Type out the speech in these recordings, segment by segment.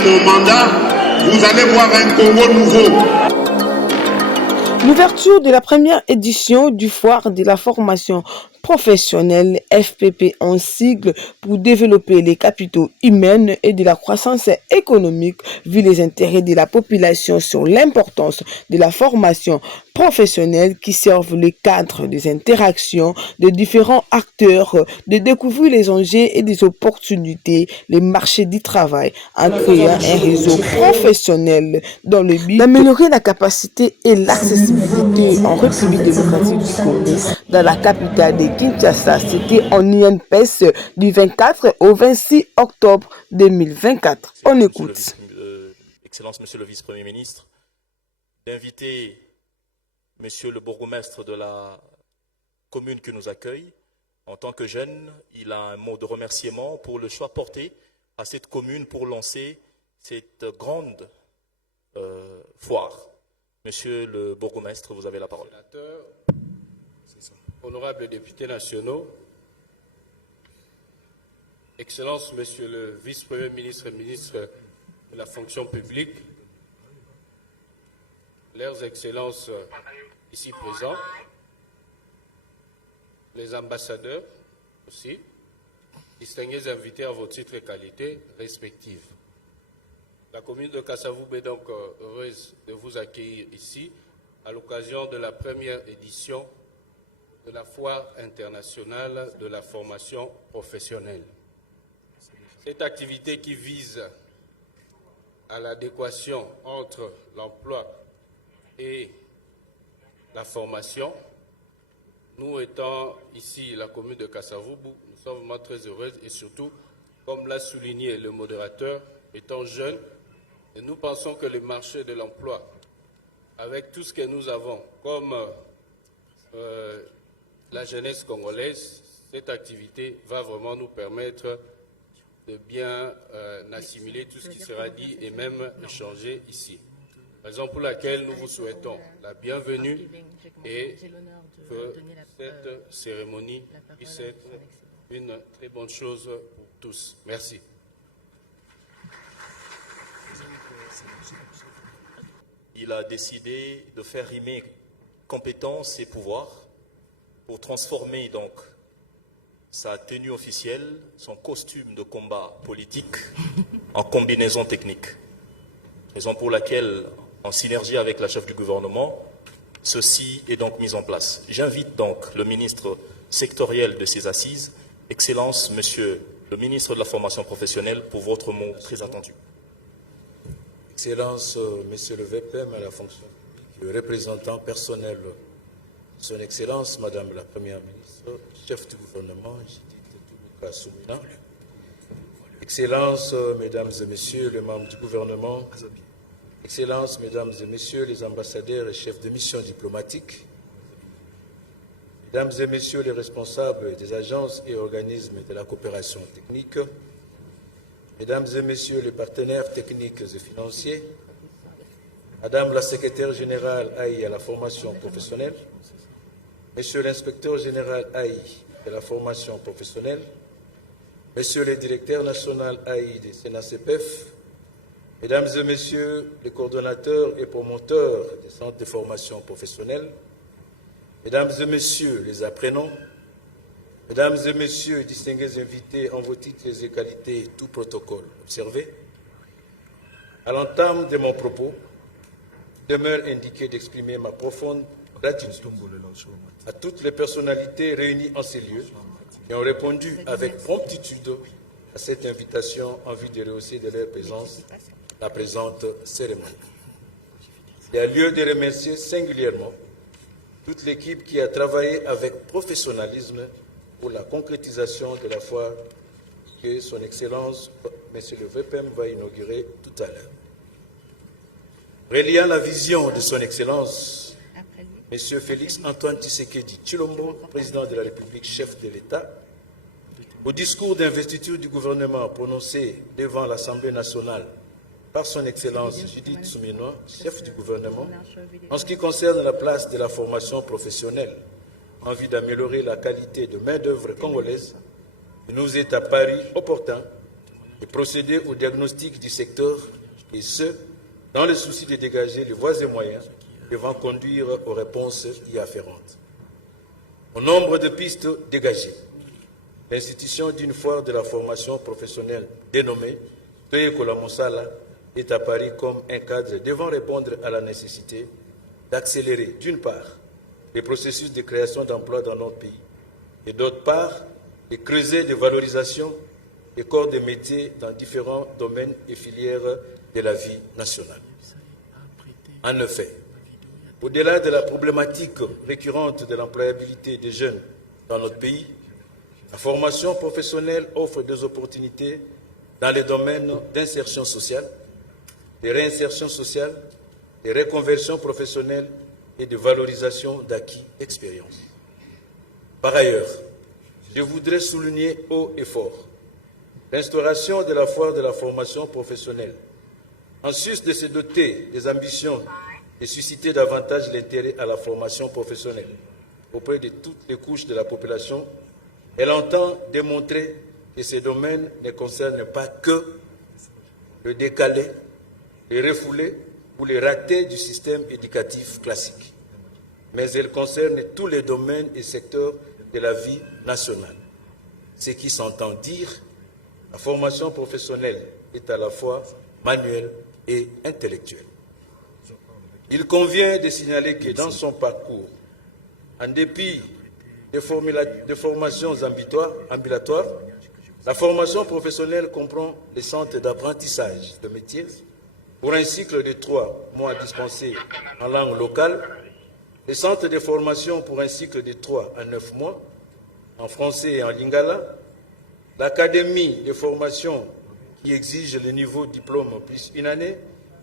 de mon mandat, vous allez voir un Congo nouveau. L'ouverture de la première édition du Foire de la formation professionnelle FPP en sigle pour développer les capitaux humains et de la croissance économique vu les intérêts de la population sur l'importance de la formation professionnelle qui servent le cadre des interactions de différents acteurs, de découvrir les enjeux et des opportunités, les marchés du travail en créant un réseau professionnel dans le but d'améliorer la capacité et l'accessibilité en République démocratique du Congo dans la capitale de Kinshasa. C'était en INPS du 24 au 26 octobre 2024. On écoute. Excellence, Monsieur le Vice-Premier ministre, d'inviter Monsieur le bourgmestre de la commune qui nous accueille. En tant que jeune, il a un mot de remerciement pour le choix porté à cette commune pour lancer cette grande foire. Monsieur le bourgmestre, vous avez la parole. Honorables députés nationaux, Excellences, Monsieur le Vice-Premier ministre et ministre de la fonction publique, leurs Excellences ici présents, les ambassadeurs aussi, distingués invités à vos titres et qualités respectives. La commune de Kasavubu est donc heureuse de vous accueillir ici à l'occasion de la première édition de la Foire internationale de la formation professionnelle. Cette activité qui vise à l'adéquation entre l'emploi et la formation, nous étant ici la commune de Kasavubu, nous sommes vraiment très heureux et surtout, comme l'a souligné le modérateur, étant jeune, et nous pensons que le marché de l'emploi, avec tout ce que nous avons comme la jeunesse congolaise, cette activité va vraiment nous permettre de bien assimiler tout ce qui sera dit et même échangé ici. Raison pour laquelle nous vous souhaitons la bienvenue et que cette cérémonie puisse être une très bonne chose pour tous. Merci. Il a décidé de faire rimer compétences et pouvoirs pour transformer donc sa tenue officielle, son costume de combat politique en combinaison technique. Raison pour laquelle, en synergie avec la chef du gouvernement, ceci est donc mis en place. J'invite donc le ministre sectoriel de ces assises, Excellence, Monsieur le ministre de la formation professionnelle, pour votre mot très attendu. Excellence, Monsieur le VPM à la fonction publique, le représentant personnel, Son Excellence, Madame la Première ministre, chef du gouvernement, Judith Tuluka Soumina, Excellences, Mesdames et Messieurs les membres du gouvernement, Excellences, Mesdames et Messieurs les ambassadeurs et chefs de mission diplomatiques, Mesdames et Messieurs les responsables des agences et organismes de la coopération technique, Mesdames et Messieurs les partenaires techniques et financiers, Madame la Secrétaire générale AI à la formation professionnelle, Monsieur l'inspecteur général AI de la formation professionnelle, Monsieur le directeur national AI des CNACPF, Mesdames et Messieurs les coordonnateurs et promoteurs des centres de formation professionnelle, Mesdames et Messieurs les apprenants, Mesdames et Messieurs, distingués invités en vos titres et qualités, tout protocole observé, à l'entame de mon propos, demeure indiqué d'exprimer ma profonde gratitude à toutes les personnalités réunies en ces lieux qui ont répondu avec promptitude à cette invitation en vue de rehausser de leur présence la présente cérémonie. Il y a lieu de remercier singulièrement toute l'équipe qui a travaillé avec professionnalisme pour la concrétisation de la foire que Son Excellence, Monsieur le VPM, va inaugurer tout à l'heure. Reliant la vision de Son Excellence, Monsieur Félix Antoine Tshisekedi Tshilombo, président de la République, chef de l'État, au discours d'investiture du gouvernement prononcé devant l'Assemblée nationale par Son Excellence Judith Suminwa, chef du gouvernement, en ce qui concerne la place de la formation professionnelle en vue d'améliorer la qualité de main-d'œuvre congolaise, il nous est apparu opportun et procéder au diagnostic du secteur, et ce, dans le souci de dégager les voies et moyens devant conduire aux réponses y afférentes. Au nombre de pistes dégagées, l'institution d'une foire de la formation professionnelle dénommée Toye Kolamosala est apparue comme un cadre devant répondre à la nécessité d'accélérer, d'une part, les processus de création d'emplois dans notre pays et d'autre part, de creuser des valorisations des corps de métiers dans différents domaines et filières de la vie nationale. En effet, au-delà de la problématique récurrente de l'employabilité des jeunes dans notre pays, la formation professionnelle offre des opportunités dans les domaines d'insertion sociale, de réinsertion sociale, de reconversion professionnelle et de valorisation d'acquis d'expérience. Par ailleurs, je voudrais souligner haut et fort l'instauration de la foire de la formation professionnelle, en sus de se doter des ambitions et susciter davantage l'intérêt à la formation professionnelle auprès de toutes les couches de la population. Elle entend démontrer que ces domaines ne concernent pas que le décalé, les refoulés ou les ratés du système éducatif classique, mais elle concerne tous les domaines et secteurs de la vie nationale. Ce qui s'entend dire, la formation professionnelle est à la fois manuelle et intellectuelle. Il convient de signaler que dans son parcours, en dépit des formations ambulatoires, la formation professionnelle comprend les centres d'apprentissage de métiers pour un cycle de 3 mois dispensés en langue locale, les centres de formation pour un cycle de 3 à 9 mois en français et en lingala, l'académie de formation qui exige le niveau diplôme plus une année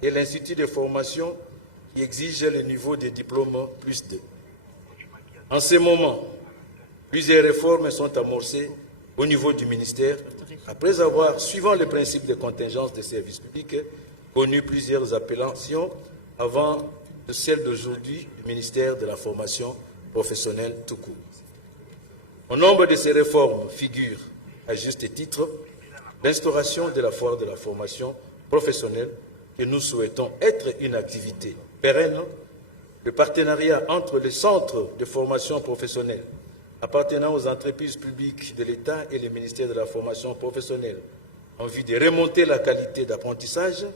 et l'institut de formation qui exige le niveau de diplôme plus 2. En ce moment, plusieurs réformes sont amorcées au niveau du ministère après avoir, suivant le principe de contingence des services publics, connu plusieurs appellations avant de celle d'aujourd'hui du ministère de la formation professionnelle tout court. Au nombre de ces réformes figure, à juste titre, l'instauration de la foire de la formation professionnelle que nous souhaitons être une activité pérenne, le partenariat entre les centres de formation professionnelle appartenant aux entreprises publiques de l'État et le ministère de la formation professionnelle en vue de remonter la qualité d'apprentissage,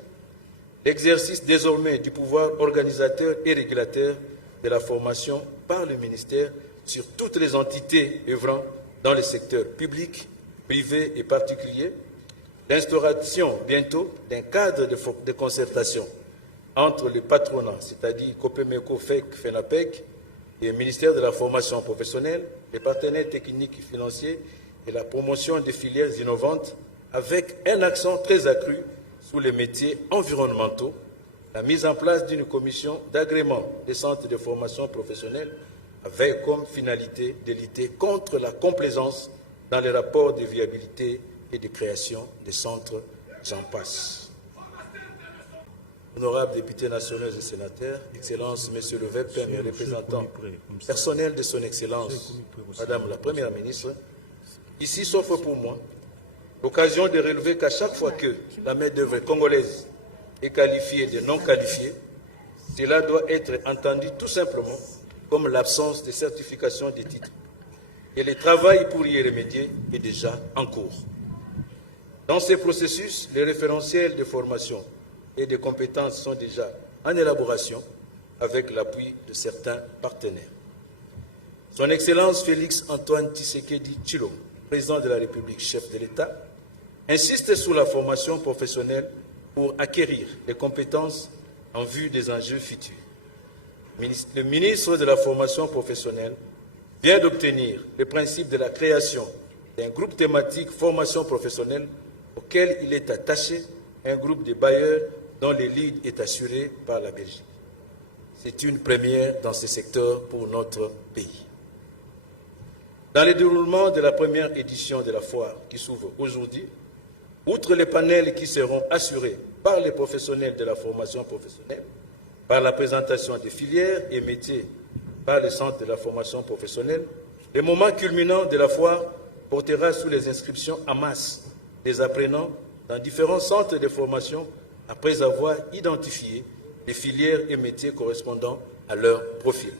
l'exercice désormais du pouvoir organisateur et régulateur de la formation par le ministère sur toutes les entités œuvrant dans le secteur public, privé et particulier, l'instauration bientôt d'un cadre de concertation entre le patronat, c'est-à-dire COPEMECO, FEC, FENAPEC, et le ministère de la formation professionnelle, les partenaires techniques et financiers et la promotion des filières innovantes avec un accent très accru sur les métiers environnementaux, la mise en place d'une commission d'agrément des centres de formation professionnelle avec comme finalité de lutter contre la complaisance dans les rapports de viabilité et de création des centres, j'en passe. Honorables députés nationaux et sénateurs, Excellences, Monsieur le VPM et représentants personnels de Son Excellence, Madame la Première ministre, ici s'offre pour moi l'occasion de relever qu'à chaque fois que la main-d'œuvre congolaise est qualifiée de non qualifiée, cela doit être entendu tout simplement comme l'absence de certification des titres. Et le travail pour y remédier est déjà en cours. Dans ces processus, les référentiels de formation et de compétences sont déjà en élaboration avec l'appui de certains partenaires. Son Excellence Félix Antoine Tshisekedi Tshilombo, président de la République, chef de l'État, insiste sur la formation professionnelle pour acquérir les compétences en vue des enjeux futurs. Le ministre de la formation professionnelle vient d'obtenir le principe de la création d'un groupe thématique formation professionnelle auquel il est attaché un groupe de bailleurs dont le lead est assuré par la Belgique. C'est une première dans ce secteur pour notre pays. Dans le déroulement de la première édition de la foire qui s'ouvre aujourd'hui, outre les panels qui seront assurés par les professionnels de la formation professionnelle, par la présentation des filières et métiers par le centre de la formation professionnelle, le moment culminant de la foire portera sur les inscriptions en masse des apprenants dans différents centres de formation après avoir identifié les filières et métiers correspondant à leur profil.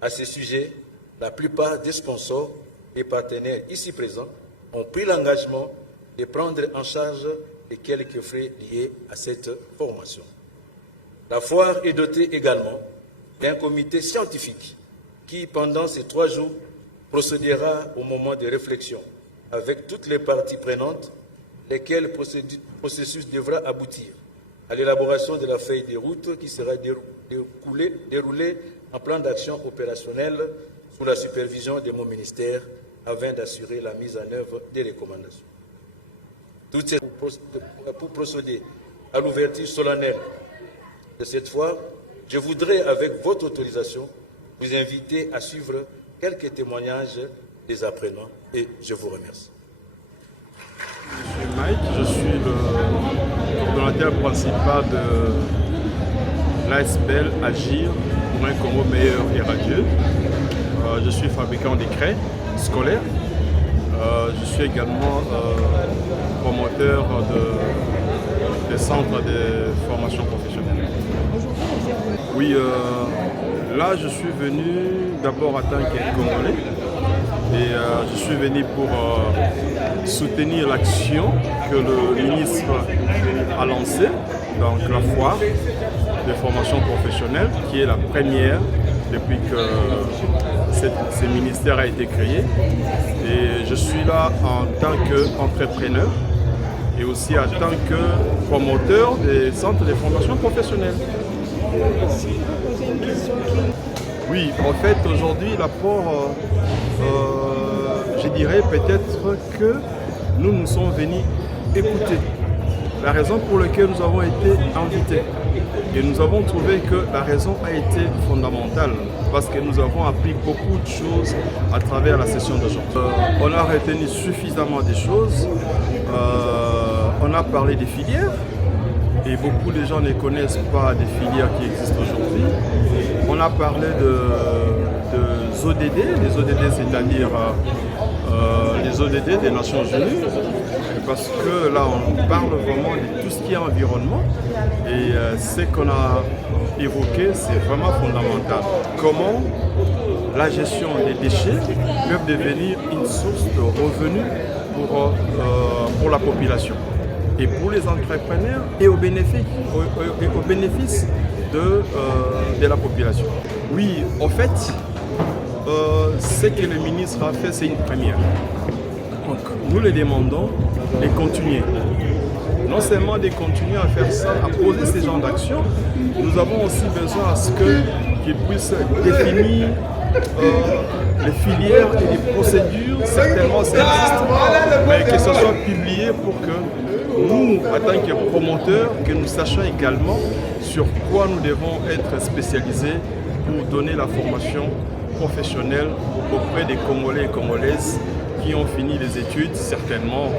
À ce sujet, la plupart des sponsors et partenaires ici présents ont pris l'engagement de prendre en charge les quelques frais liés à cette formation. La foire est dotée également d'un comité scientifique qui, pendant ces 3 jours, procédera au moment de réflexion avec toutes les parties prenantes, lesquelles processus devra aboutir à l'élaboration de la feuille de route qui sera déroulée en plan d'action opérationnel sous la supervision de mon ministère afin d'assurer la mise en œuvre des recommandations. Tout c'est pour procéder à l'ouverture solennelle de cette foire. Je voudrais, avec votre autorisation, vous inviter à suivre quelques témoignages des apprenants et je vous remercie. Je suis Mike, je suis le coordonnateur principal de l'ASBL Agir pour un Congo meilleur et radieux. Je suis fabricant d'écrans scolaires. Je suis également promoteur des centres de formation professionnelle. Oui, là je suis venu d'abord en tant que Congolais et je suis venu pour soutenir l'action que le ministre a lancée, donc la foire de formation professionnelle qui est la première depuis que ce ministère a été créé. Et je suis là en tant qu'entrepreneur et aussi en tant que promoteur des centres de formation professionnelle. Oui, en fait, aujourd'hui, l'apport, je dirais peut-être que nous sommes venus écouter. La raison pour laquelle nous avons été invités. Et nous avons trouvé que la raison a été fondamentale parce que nous avons appris beaucoup de choses à travers la session d'aujourd'hui. On a retenu suffisamment de choses. On a parlé des filières et beaucoup de gens ne connaissent pas des filières qui existent aujourd'hui. On a parlé de ODD, les ODD c'est-à-dire les ODD des Nations Unies, parce que là on parle vraiment de tout ce qui est environnement et ce qu'on a évoqué c'est vraiment fondamental. Comment la gestion des déchets peut devenir une source de revenus pour la population et pour les entrepreneurs et au bénéfice de la population. Oui, en fait, ce que le ministre a fait, c'est une première. Donc, nous les demandons de continuer. Non seulement de continuer à faire ça, à poser ces genres d'actions, nous avons aussi besoin à ce qu'ils puissent définir les filières et les procédures, certainement ça existe, mais que ce soit publié pour que nous, en tant que promoteurs, que nous sachions également sur quoi nous devons être spécialisés pour donner la formation professionnelle auprès des Congolais et Congolaises qui ont fini les études, certainement,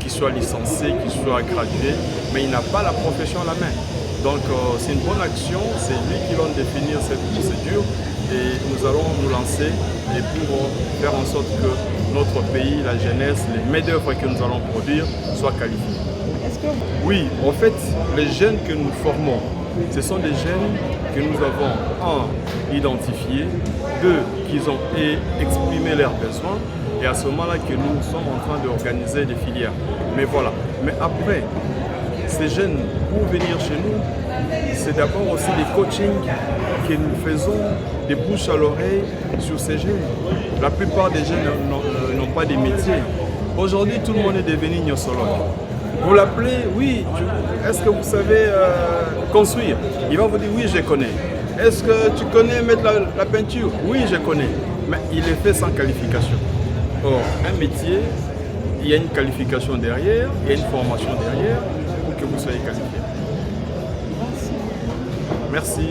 qui soient licenciés, qui soient gradués, mais il n'a pas la profession à la main. Donc c'est une bonne action, c'est lui qui va définir cette procédure et nous allons nous lancer et pour faire en sorte que notre pays, la jeunesse, les main-d'œuvre que nous allons produire soient qualifiés. Oui, en fait, les jeunes que nous formons, ce sont des jeunes que nous avons, identifiés, qu'ils ont exprimé leurs besoins, et à ce moment-là que nous sommes en train d'organiser des filières. Mais voilà. Mais après, ces jeunes, pour venir chez nous, c'est d'abord aussi des coachings que nous faisons, des bouches à l'oreille sur ces jeunes. La plupart des jeunes n'ont pas de métiers. Aujourd'hui, tout le monde est devenu gnossologue. Vous l'appelez, oui, est-ce que vous savez construire? Il va vous dire, oui, je connais. Est-ce que tu connais mettre la peinture? Oui, je connais. Mais il est fait sans qualification. Or, un métier, il y a une qualification derrière, il y a une formation derrière pour que vous soyez qualifié. Merci.